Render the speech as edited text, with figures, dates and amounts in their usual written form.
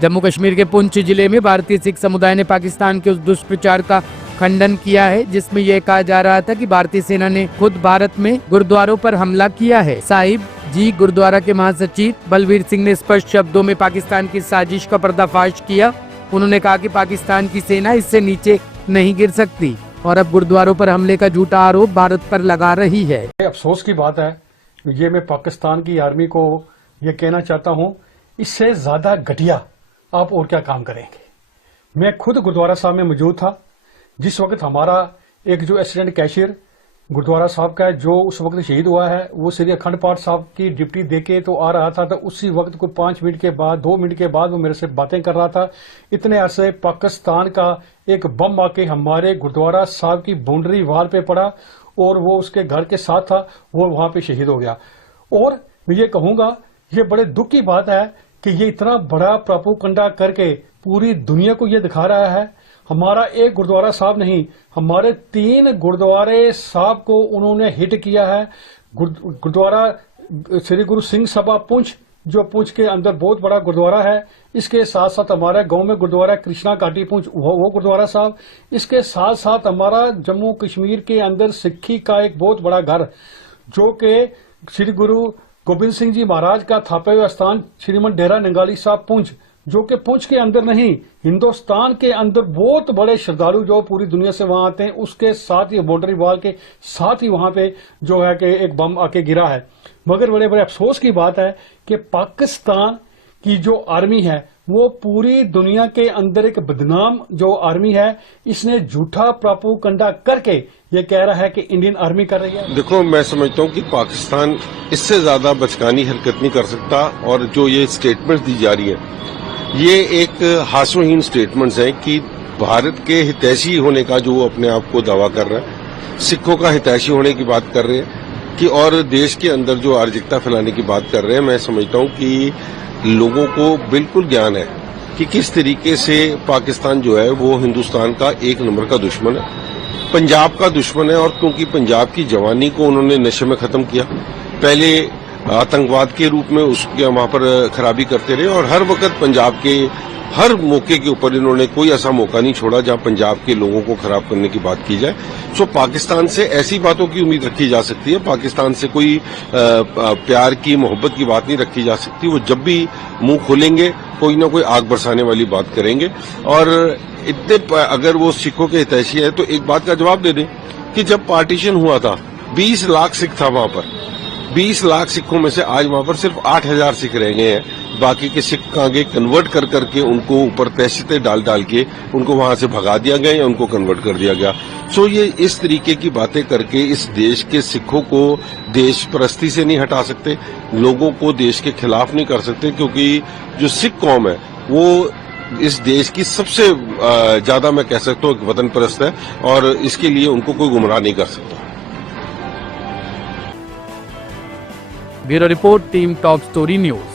जम्मू कश्मीर के पुंछ जिले में भारतीय सिख समुदाय ने पाकिस्तान के उस दुष्प्रचार का खंडन किया है जिसमें यह कहा जा रहा था कि भारतीय सेना ने खुद भारत में गुरुद्वारों पर हमला किया है। साहिब जी गुरुद्वारा के महासचिव बलवीर सिंह ने स्पष्ट शब्दों में पाकिस्तान की साजिश का पर्दाफाश किया। उन्होंने कहा कि पाकिस्तान की सेना इससे नीचे नहीं गिर सकती और अब गुरुद्वारों पर हमले का झूठा आरोप भारत पर लगा रही है। अफसोस की बात है, ये मैं पाकिस्तान की आर्मी को ये कहना चाहता हूँ, इससे ज्यादा घटिया आप और क्या काम करेंगे। मैं खुद गुरुद्वारा साहब में मौजूद था जिस वक्त हमारा एक जो एसिडेंट कैशियर गुरुद्वारा साहब का है जो उस वक्त शहीद हुआ है, वो श्री अखंड पाठ साहब की ड्यूटी देके तो आ रहा था, तो उसी वक्त को 5 मिनट के बाद 2 मिनट के बाद वो मेरे से बातें कर रहा था। इतने अरसे पाकिस्तान का एक बम आके हमारे गुरुद्वारा साहब की बाउंड्री वाल पे पड़ा और वो उसके घर के साथ था, वो वहां पे शहीद हो गया। और मैं ये कहूंगा, ये बड़े दुख की बात है कि ये इतना बड़ा प्रोपेगेंडा करके पूरी दुनिया को ये दिखा रहा है। हमारा एक गुरुद्वारा साहब नहीं, हमारे 3 गुरुद्वारे साहब को उन्होंने हिट किया है। गुरुद्वारा श्री गुरु सिंह सभा पुंछ, जो पुंछ के अंदर बहुत बड़ा गुरुद्वारा है, इसके साथ साथ हमारे गांव में गुरुद्वारा कृष्णा घाटी पुंछ, वो गुरुद्वारा साहब, इसके साथ साथ हमारा जम्मू कश्मीर के अंदर सिक्खी का एक बहुत बड़ा घर जो कि श्री गुरु गोबिंद सिंह जी महाराज का थापे हुए स्थान श्रीमंत डेरा नंगाली साहब पुंछ, जो कि पुंछ के अंदर नहीं हिंदुस्तान के अंदर बहुत बड़े श्रद्धालु जो पूरी दुनिया से वहां आते हैं, उसके साथ ही बाउंड्री वॉल के साथ ही वहां पे जो है कि एक बम आके गिरा है। मगर बड़े बड़े अफसोस की बात है कि पाकिस्तान की जो आर्मी है वो पूरी दुनिया के अंदर एक बदनाम जो आर्मी है, इसने झूठा प्रोपेगेंडा करके ये कह रहा है कि इंडियन आर्मी कर रही है। देखो, मैं समझता हूँ कि पाकिस्तान इससे ज्यादा बचकानी हरकत नहीं कर सकता और जो ये स्टेटमेंट दी जा रही है ये एक हास्यहीन स्टेटमेंट्स हैं कि भारत के हितैषी होने का जो अपने आप को दावा कर रहा है, सिखों का हितैषी होने की बात कर रहे हैं कि और देश के अंदर जो अराजकता फैलाने की बात कर रहे हैं। मैं समझता हूँ कि लोगों को बिल्कुल ज्ञान है कि किस तरीके से पाकिस्तान जो है वो हिंदुस्तान का 1 नंबर का दुश्मन है, पंजाब का दुश्मन है। और क्योंकि पंजाब की जवानी को उन्होंने नशे में खत्म किया, पहले आतंकवाद के रूप में उसके वहां पर खराबी करते रहे और हर वक्त पंजाब के हर मौके के ऊपर इन्होंने कोई ऐसा मौका नहीं छोड़ा जहां पंजाब के लोगों को खराब करने की बात की जाए। सो पाकिस्तान से ऐसी बातों की उम्मीद रखी जा सकती है, पाकिस्तान से कोई प्यार की मोहब्बत की बात नहीं रखी जा सकती। वो जब भी मुंह खोलेंगे कोई ना कोई आग बरसाने वाली बात करेंगे। और इतने अगर वो सिखों के हितैषी है तो एक बात का जवाब दे दें कि जब पार्टीशन हुआ था 20 लाख सिख था वहां पर, 20 लाख सिखों में से आज वहां पर सिर्फ 8000 सिख रह गए हैं। बाकी के सिख आगे कन्वर्ट कर करके उनको ऊपर तहसीतें डाल डाल के उनको वहां से भगा दिया गया या उनको कन्वर्ट कर दिया गया। सो ये इस तरीके की बातें करके इस देश के सिखों को देश परस्ती से नहीं हटा सकते, लोगों को देश के खिलाफ नहीं कर सकते, क्योंकि जो सिख कौम है वो इस देश की सबसे ज्यादा मैं कह सकता हूँ वतन परस्त है और इसके लिए उनको कोई गुमराह नहीं कर सकता। Bureau report, team top story news.